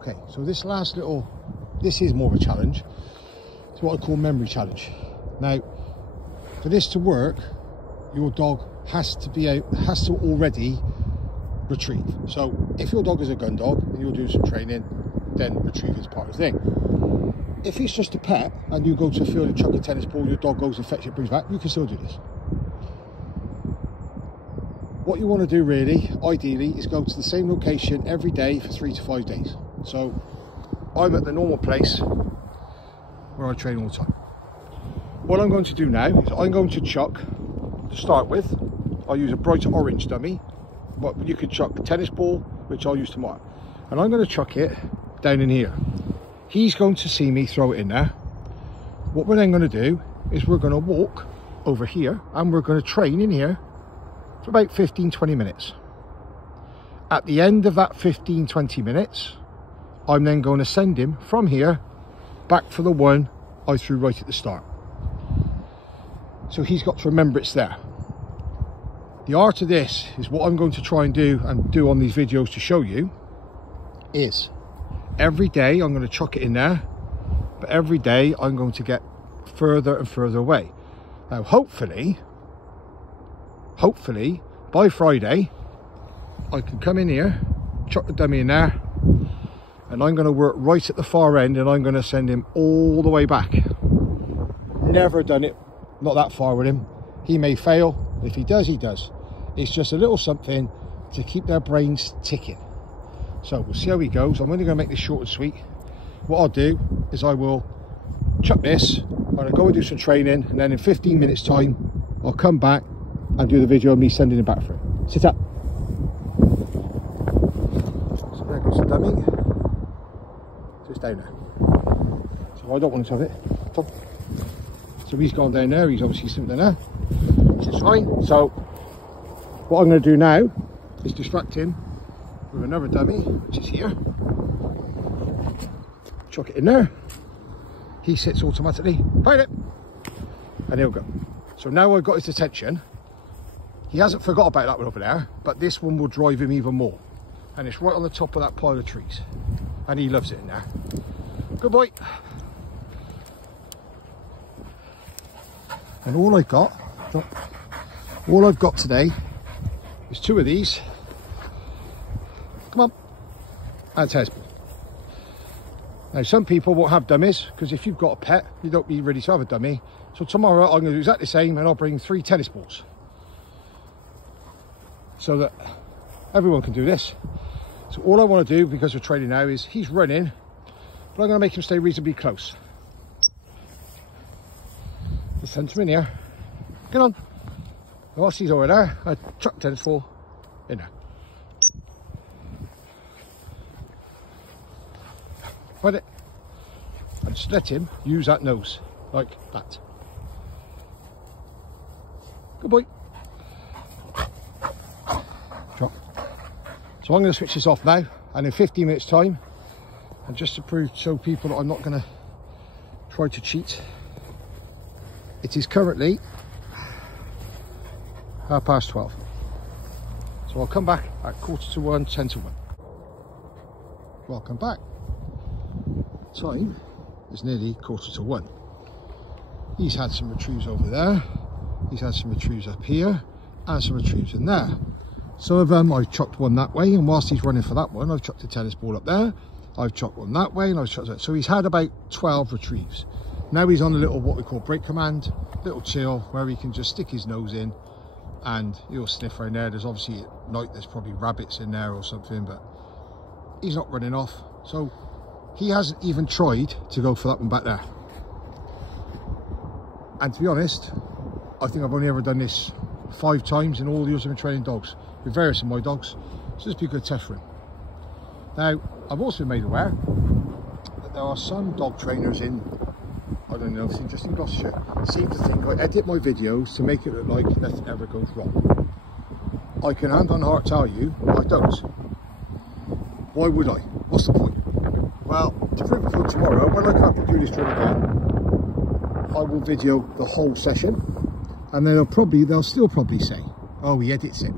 Okay, so this last little, this is more of a challenge. It's what I call memory challenge. Now, for this to work, your dog has to already retrieve. So if your dog is a gun dog and you're doing some training, then retrieve is part of the thing. If it's just a pet and you go to a field and chuck a tennis ball, your dog goes and fetch it, brings it back, you can still do this. What you want to do really, ideally, is go to the same location every day for 3 to 5 days. So I'm at the normal place where I train all the time. What I'm going to do now is I'm going to chuck, to start with, I'll use a bright orange dummy, but you could chuck a tennis ball, which I'll use tomorrow. And I'm going to chuck it down in here. He's going to see me throw it in there. What we're then going to do is we're going to walk over here and we're going to train in here for about 15-20 minutes. At the end of that 15-20 minutes, I'm then going to send him from here back for the one I threw right at the start. So he's got to remember it's there. The art of this is what I'm going to try and do on these videos to show you is every day I'm going to chuck it in there, but every day I'm going to get further and further away. Now hopefully by Friday I can come in here, chuck the dummy in there, and I'm going to work right at the far end and I'm going to send him all the way back. Never done it, not that far with him. He may fail. If he does, he does. It's just a little something to keep their brains ticking. So we'll see how he goes. I'm only going to make this short and sweet. What I'll do is I will chuck this, I'm going to go and do some training, and then in 15 minutes time I'll come back and do the video of me sending him back for it. Sit up. So there goes the dummy. Just down there. So I don't want to have it. So he's gone down there, he's obviously sitting there, which is fine. So what I'm going to do now is distract him with another dummy, which is here. Chuck it in there. He sits automatically, find it, and he'll go. So now I've got his attention. He hasn't forgot about that one over there, but this one will drive him even more. And it's right on the top of that pile of trees. And he loves it in there. Good boy. And all I've got today is 2 of these. Come on. And a tennis ball. Now some people won't have dummies because if you've got a pet, you don't need really to have a dummy. So tomorrow I'm going to do exactly the same and I'll bring 3 tennis balls. So that everyone can do this. So all I want to do, because we're training now, is he's running, but I'm going to make him stay reasonably close. Just send him in here. Get on. Whilst he's over there, I chuck the tennis ball in there. Find it. And just let him use that nose, like that. Good boy. Drop. So I'm going to switch this off now, and in 15 minutes time, and just to show people that I'm not going to try to cheat, it is currently 12:30. So I'll come back at 1:45, 10 to 1. Welcome back. Time is nearly 1:45. He's had some retrieves over there, he's had some retrieves up here, and some retrieves in there. Some of them I've chucked one that way, and whilst he's running for that one, I've chucked a tennis ball up there, I've chucked one that way, and I've chucked that. So he's had about 12 retrieves. Now he's on a little, what we call break command, little chill, where he can just stick his nose in and he'll sniff around there. There's obviously at night there's probably rabbits in there or something, but he's not running off. So he hasn't even tried to go for that one back there. And to be honest, I think I've only ever done this 5 times in all the years I've been training dogs, with various of my dogs. So this would be a good test for him. Now, I've also been made aware that there are some dog trainers in, I don't know, just in Gloucestershire, seem to think I edit my videos to make it look like nothing ever goes wrong. I can hand on heart tell you, I don't. Why would I? What's the point? Well, to prove it for tomorrow, when I can't do this drill again, I will video the whole session, and then they'll still probably say, oh, he edits it.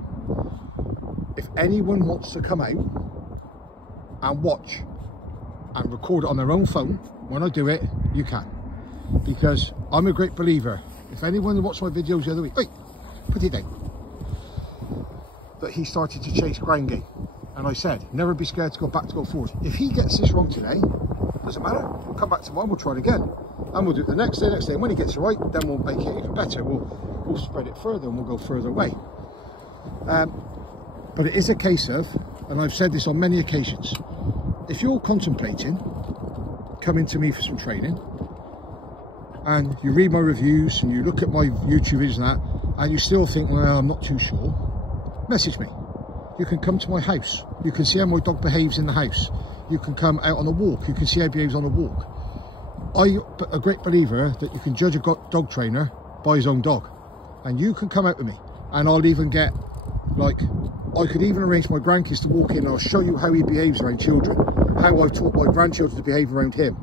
If anyone wants to come out and watch and record it on their own phone, when I do it, you can. Because I'm a great believer. If anyone watched my videos the other week, wait, put it down. That he started to chase ground game. And I said, never be scared to go back, to go forward. If he gets this wrong today, doesn't matter. We'll come back tomorrow, we'll try it again. And we'll do it the next day. And when he gets it right, then we'll make it even better. We'll spread it further and we'll go further away. But it is a case of, and I've said this on many occasions, if you're contemplating coming to me for some training, and you read my reviews and you look at my YouTube videos and that, and you still think, well, I'm not too sure, message me. You can come to my house. You can see how my dog behaves in the house. You can come out on a walk. You can see how he behaves on a walk. I'm a great believer that you can judge a dog trainer by his own dog. And you can come out with me. And I'll even get, like, I could even arrange my grandkids to walk in and I'll show you how he behaves around children. How I've taught my grandchildren to behave around him.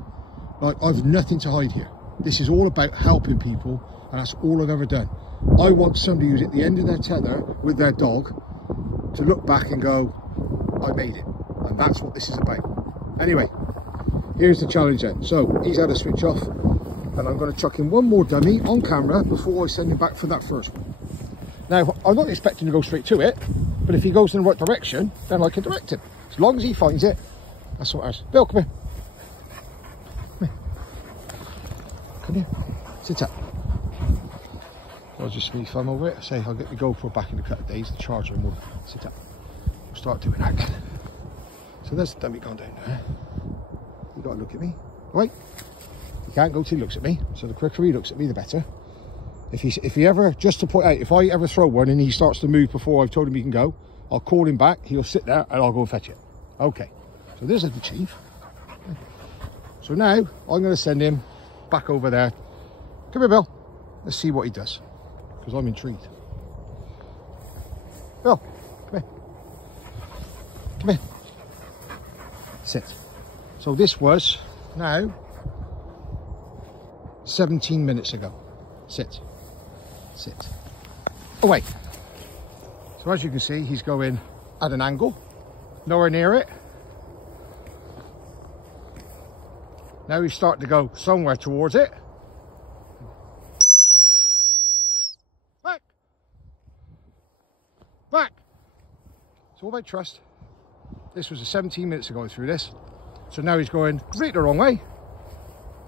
Like, I've nothing to hide here. This is all about helping people, and that's all I've ever done. I want somebody who's at the end of their tether with their dog to look back and go, I made it. And that's what this is about. Anyway, here's the challenge then. So he's had a switch off, and I'm going to chuck in one more dummy on camera before I send him back for that first one. Now, I'm not expecting to go straight to it, but if he goes in the right direction, then I can direct him. As long as he finds it, that's what matters. Bill, come here. Come here. Sit up. I'll just smooth thumb over it. Say, I'll get the GoPro back in a couple of days, the charger, and we'll sit up. We'll start doing that again. So there's the dummy gone down there. You got to look at me. Right? He can't go till he looks at me. So the quicker he looks at me, the better. If he ever, just to point out, if I ever throw one and he starts to move before I've told him he can go, I'll call him back. He'll sit there and I'll go and fetch it. Okay. So there's the chief. So now I'm going to send him back over there. Come here, Bill. Let's see what he does, because I'm intrigued. Bill, come here. Come here. Sit. So this was now 17 minutes ago. Sit. Sit. Away. So as you can see, he's going at an angle, nowhere near it. Now he's starting to go somewhere towards it. Back. Back. It's all about trust. This was 17 minutes ago through this. So now he's going right the wrong way.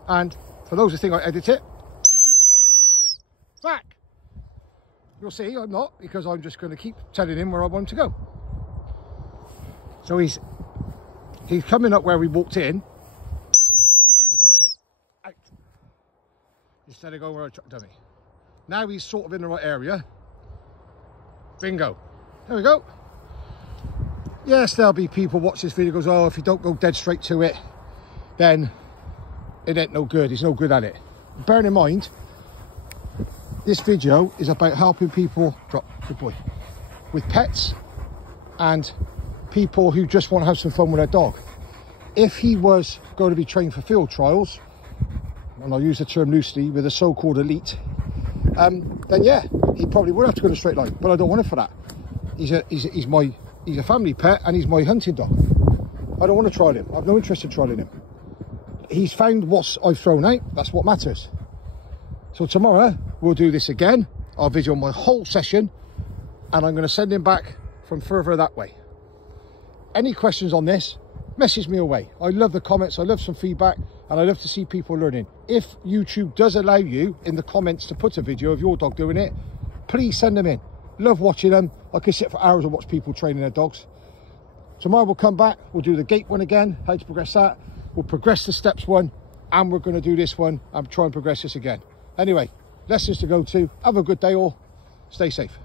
And for those who think I edit it, back. You'll see I'm not, because I'm just going to keep telling him where I want him to go. So he's coming up where we walked in. Out. Instead of going where I tried dummy. Now he's sort of in the right area. Bingo. There we go. Yes, there'll be people watch this video goes, oh, if you don't go dead straight to it, then it ain't no good. He's no good at it. Bearing in mind, this video is about helping people, good boy, with pets and people who just want to have some fun with their dog. If he was going to be trained for field trials, and I'll use the term loosely, with a so-called elite, then yeah, he probably would have to go in a straight line, but I don't want it for that. He's a family pet and he's my hunting dog. I don't want to trial him. I have no interest in trialing him. He's found what I've thrown out. That's what matters. So tomorrow we'll do this again. I'll video my whole session and I'm going to send him back from further that way. Any questions on this, message me away. I love the comments. I love some feedback and I love to see people learning. If YouTube does allow you in the comments to put a video of your dog doing it, please send them in. Love watching them. I could sit for hours and watch people training their dogs. Tomorrow we'll come back. We'll do the gate one again, how to progress that. We'll progress the steps one, and we're going to do this one and try and progress this again. Anyway, lessons to go to. Have a good day all. Stay safe.